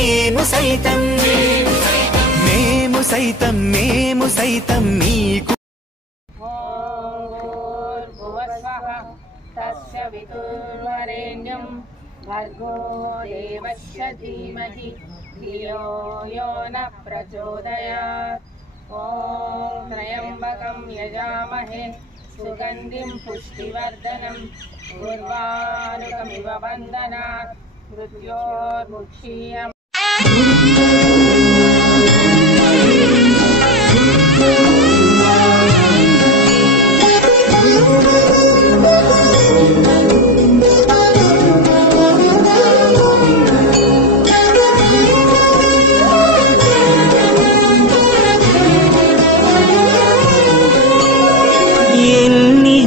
మేము సైతం నీకు తస్య వితుర్వరేణ్యం భర్గో దేవస్య ధీమహి ధియో యో న ప్రచోదయాత్. ఓం త్రయంబకం యజామహే సుగంధిం పుష్టివర్ధనం ఉర్వారుకమివ బంధనాత్ మృత్యోర్ముక్షీయం.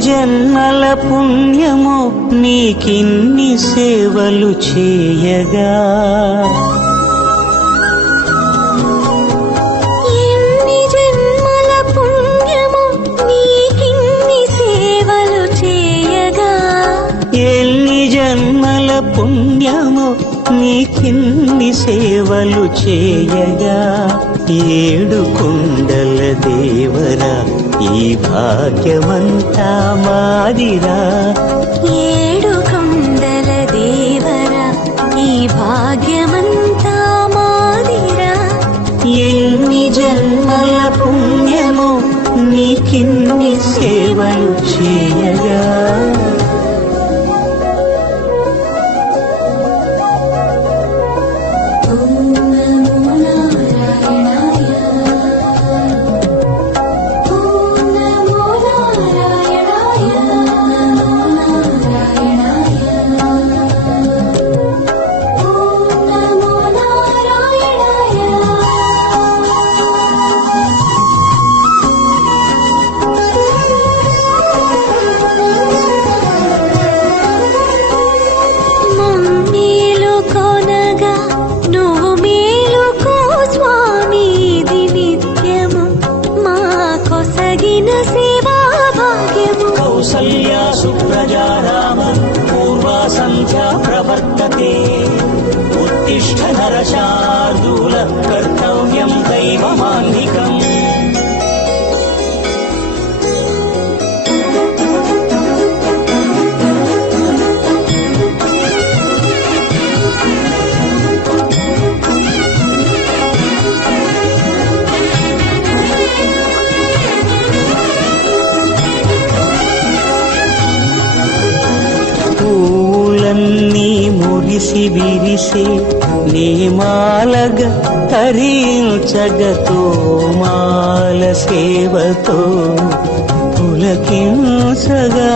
జన్మల పుణ్యము నీకిన్ని సేవలు చేయగా, ఎన్ని జన్మల పుణ్యము నీకిన్ని సేవలు చేయగా, ఎన్ని జన్మల పుణ్యము నీకిన్ని సేవలు చేయగా, ఏడు కొండల దేవరా ఈ భాగ్యమంతా మాదిరా. ఏడు కొండల దేవరా ఈ భాగ్యమంతా మాదిరా. ఎన్ని జన్మల పుణ్యము నీకిన్ని సేవలు చేయగా. ప్రవర్తతే ఉత్తిష్ఠ నరశార్దూల కర్తవ్యం దైవమాన్నికం. పూలన్నీ మురిసి విరిసే నీమాలగ తరించగతో మాల సేవతో పులకించగా.